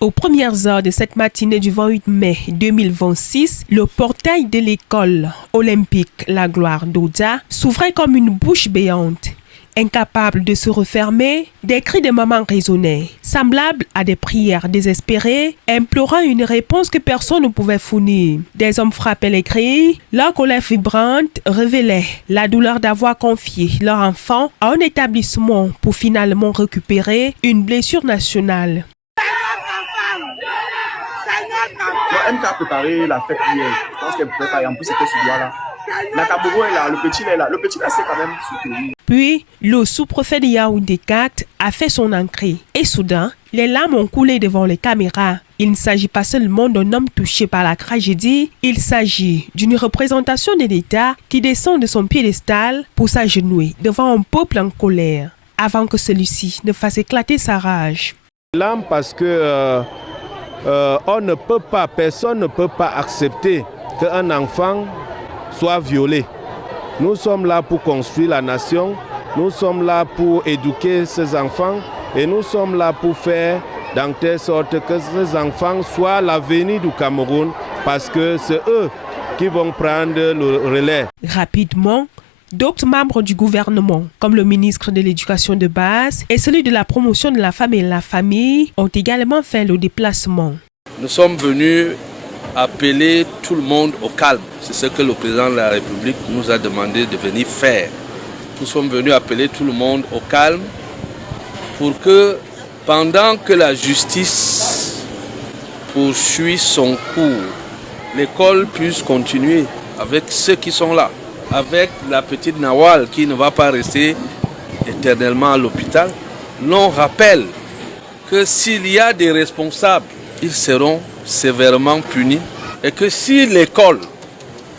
Aux premières heures de cette matinée du 28 mai 2026, le portail de l'école olympique La Gloire d'Oudja s'ouvrait comme une bouche béante. Incapable de se refermer, des cris de maman résonnaient, semblables à des prières désespérées, implorant une réponse que personne ne pouvait fournir. Des hommes frappaient les cris, leur colère vibrante révélait la douleur d'avoir confié leur enfant à un établissement pour finalement récupérer une blessure nationale. MK a préparé la fête hier. Je pense qu'elle ne pouvait pas. Et en plus, c'était ce doigt-là. Nakabogo est là, le petit est là. Le petit là, c'est quand même soutenu. Puis, le sous-préfet de Yaoundé 4 a fait son entrée. Et soudain, les larmes ont coulé devant les caméras. Il ne s'agit pas seulement d'un homme touché par la tragédie, il s'agit d'une représentation de l'État qui descend de son piédestal pour s'agenouiller devant un peuple en colère, avant que celui-ci ne fasse éclater sa rage. Larmes parce que on ne peut pas, personne ne peut pas accepter qu'un enfant soit violé. Nous sommes là pour construire la nation, nous sommes là pour éduquer ces enfants et nous sommes là pour faire dans telle sorte que ces enfants soient l'avenir du Cameroun parce que c'est eux qui vont prendre le relais. Rapidement, d'autres membres du gouvernement, comme le ministre de l'Éducation de base et celui de la promotion de la femme et la famille, ont également fait le déplacement. Nous sommes venus appeler tout le monde au calme. C'est ce que le président de la République nous a demandé de venir faire. Nous sommes venus appeler tout le monde au calme pour que, pendant que la justice poursuit son cours, l'école puisse continuer avec ceux qui sont là, avec la petite Nawal qui ne va pas rester éternellement à l'hôpital. L'on rappelle que s'il y a des responsables, ils seront sévèrement punis et que si l'école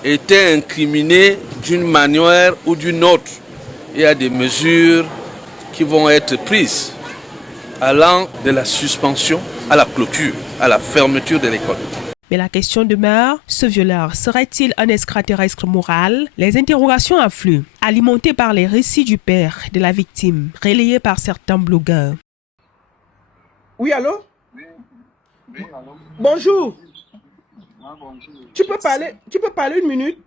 était incriminée d'une manière ou d'une autre, il y a des mesures qui vont être prises allant de la suspension à la clôture, à la fermeture de l'école. Mais la question demeure, ce violeur serait-il un extraterrestre moral? Les interrogations affluent, alimentées par les récits du père de la victime, relayés par certains blogueurs. Oui, allô? Oui, allô? Bonjour. Ah, bonjour. Tu peux parler une minute?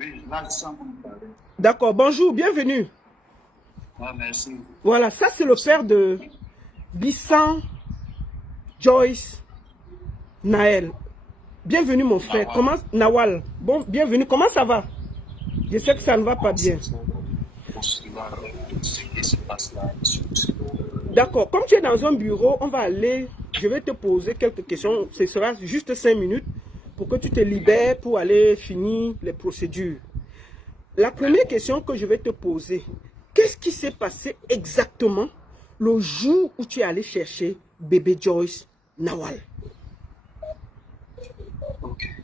Oui, là, je sens qu'on parle. D'accord, bonjour, bienvenue. Ah, merci. Voilà, ça c'est le père de Bissan Joyce Naël. Bienvenue mon frère. Comment Nawal? Bon, bienvenue. Comment ça va? Je sais que ça ne va pas bien. D'accord. Comme tu es dans un bureau, on va aller. Je vais te poser quelques questions. Ce sera juste 5 minutes pour que tu te libères pour aller finir les procédures. La première question que je vais te poser, qu'est-ce qui s'est passé exactement le jour où tu es allé chercher bébé Joyce Nawal? Ok.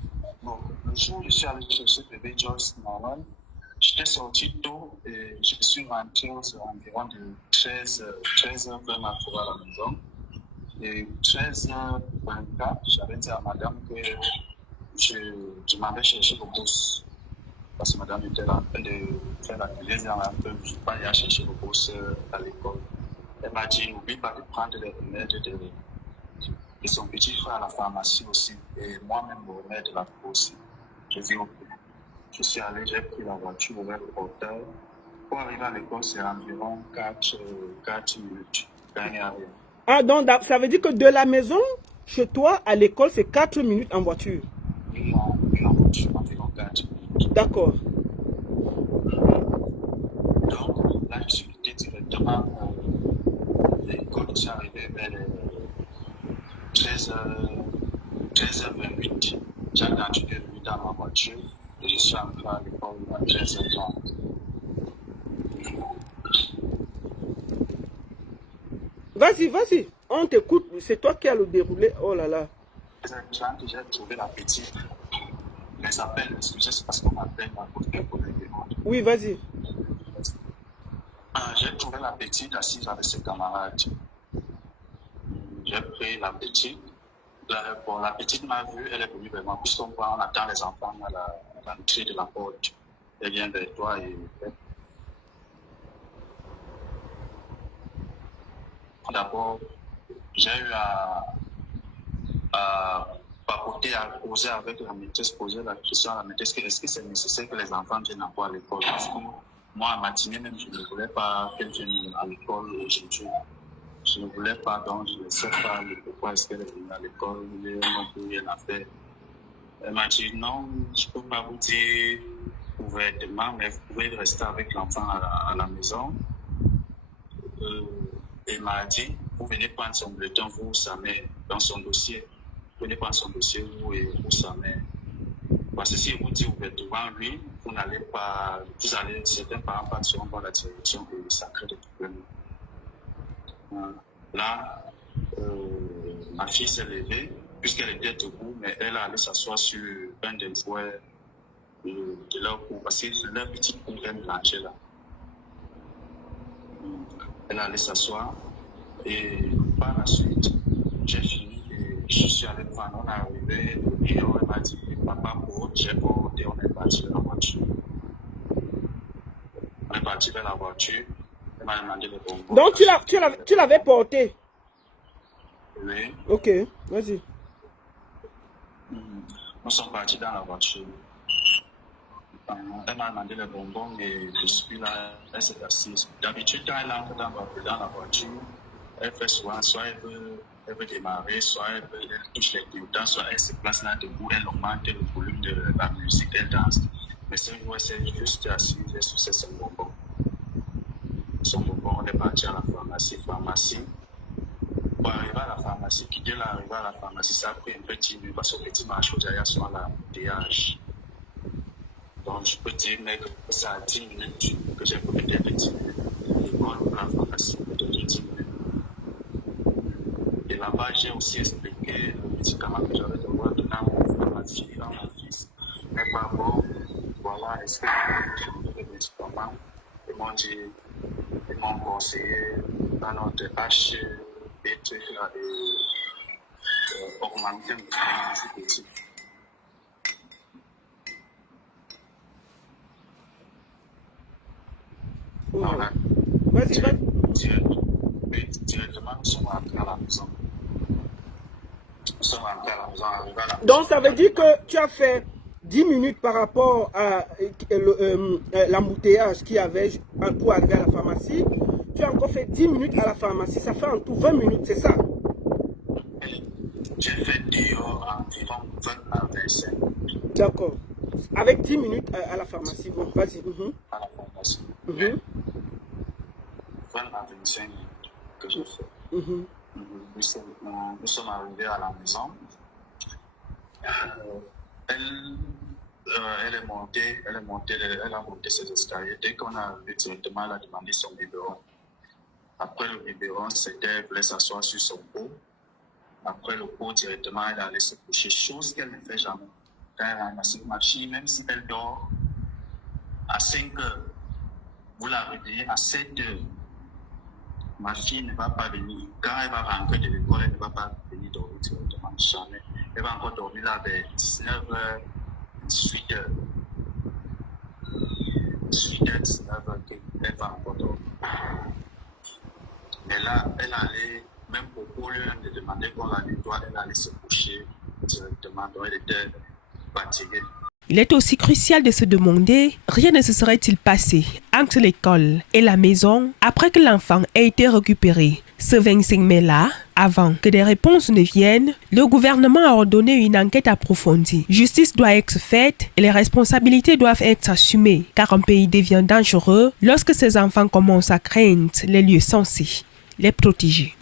Bon, le jour où je suis allé chercher bébé Joyce Nawal, j'étais sorti tôt et je suis rentré aux environs de 13h20 à la maison. Et 13h24, j'avais dit à madame que je m'avais cherché le boss. Parce que madame était en train de faire la cuisine, un peu, je ne pas aller chercher le boss à l'école. Elle m'a dit, n'oublie pas de prendre les remèdes de son petit frère à la pharmacie aussi. Et moi-même, le remède de la peau aussi. Je dis, ok. Je suis allé, j'ai pris la voiture, ouvert le portail. Pour arriver à l'école, c'est environ 4 minutes. Ah, donc ça veut dire que de la maison, chez toi, à l'école, c'est 4 minutes en voiture? Oui, en voiture, environ 4 minutes. D'accord. Donc, là, je suis quitté directement l'école. Je suis arrivé vers 13h28. J'ai attendu 2 minutes dans ma voiture et je suis entré à l'école à 13h30. Vas-y, on t'écoute, c'est toi qui as le déroulé, oh là là. J'ai trouvé la petite. Les appels, excusez, c'est parce qu'on m'appelle à cause des collègues. Oui, vas-y. J'ai trouvé la petite assise avec ses camarades. J'ai pris la petite. La petite m'a vu, elle est venue vers moi. Puisqu'on voit, on attend les enfants à l'entrée de la porte. Elle vient vers toi et... D'abord, j'ai eu à papoter, à poser avec la maîtresse, poser la question à la maîtresse, est-ce que c'est nécessaire que les enfants viennent encore à l'école? Parce que moi, à matinée même, je ne voulais pas qu'elles viennent à l'école aujourd'hui. Je ne voulais pas, donc je ne sais pas pourquoi est-ce qu'elle est venue à l'école, il n'y a rien à faire. Elle m'a dit non, je ne peux pas vous dire ouvertement, mais vous pouvez rester avec l'enfant à la maison. Elle m'a dit, vous venez prendre son bulletin, vous, sa mère, dans son dossier. Vous venez prendre son dossier, vous et vous, sa mère. Parce que si vous dites ouvertement, lui, vous n'allez pas, vous allez, certains parents partiront dans la direction et ça crée des problèmes. Là, ma fille s'est levée, puisqu'elle était debout, mais elle allait s'asseoir sur un des jouets de leur cours, parce que leur petite cour est mélangée là. Elle allait s'asseoir et par la suite, j'ai fini et je suis allé prendre, on est arrivé et on m'a dit, papa, j'ai porté, on est parti vers la voiture. On est parti vers la voiture, elle m'a demandé le bonbon. Donc tu l'avais porté? Oui. Ok, vas-y. Nous sommes partis dans la voiture. Elle m'a demandé le bonbon et je suis là, elle s'est assise. D'habitude, quand elle entre dans la voiture, elle fait souvent, soit elle veut démarrer, soit elle touche les clients, soit elle se place là debout, elle augmente le volume de la musique, elle danse. Mais cette fois, c'est juste assise, elle suçait son bonbon. Son bonbon, on est parti à la pharmacie. Pour arriver à la pharmacie, quitter l'arrivée à la pharmacie, ça a pris un petit minute parce que le petit marché derrière sur l'embouteillage. Donc, je peux dire que ça a 10 minutes que j'ai peut-être 10 minutes. L'école pour la pharmacie, peut-être 10 minutes. Et là-bas, j'ai aussi expliqué le médicament que j'avais devoir donner à ma fille, à mon fils. Mais pas bon, voilà, est-ce que le médicament, ils m'ont conseillé dans notre H et trucs là, et augmenter un petit peu. Voilà. Vas-y. Directement, nous sommes rentrés à la maison. Donc, ça veut dire que tu as fait 10 minutes par rapport à l'embouteillage qu'il y avait pour arriver à la pharmacie. Tu as encore fait 10 minutes à la pharmacie. Ça fait en tout 20 minutes, c'est ça? J'ai fait dehors environ 20 à 25 minutes. D'accord. Avec 10 minutes à la pharmacie. Bon, vas-y. À la pharmacie. 20 à 25 minutes que j'ai fait. Nous sommes arrivés à la maison. Elle a monté ses escaliers. Dès qu'on est arrivé directement, elle a demandé son biberon. Après le biberon, elle voulait s'asseoir sur son pot. Après le pot, directement, elle allait se coucher. Chose qu'elle ne fait jamais. Quand elle ramasse ma fille, même si elle dort à 5 heures, vous la réveillez à 7 heures. Ma fille ne va pas venir. Quand elle va rentrer de l'école, elle ne va pas venir dormir directement, jamais. Elle va encore dormir là vers 19h, 18h. 18h, 19h, elle va encore dormir. Mais là, elle allait, même pour lui de demander qu'on la nettoie, elle allait se coucher directement. Donc elle était fatiguée. Il est aussi crucial de se demander, rien ne se serait-il passé entre l'école et la maison après que l'enfant ait été récupéré ce 25 mai-là? Avant que des réponses ne viennent, le gouvernement a ordonné une enquête approfondie. Justice doit être faite et les responsabilités doivent être assumées, car un pays devient dangereux lorsque ses enfants commencent à craindre les lieux censés les protéger.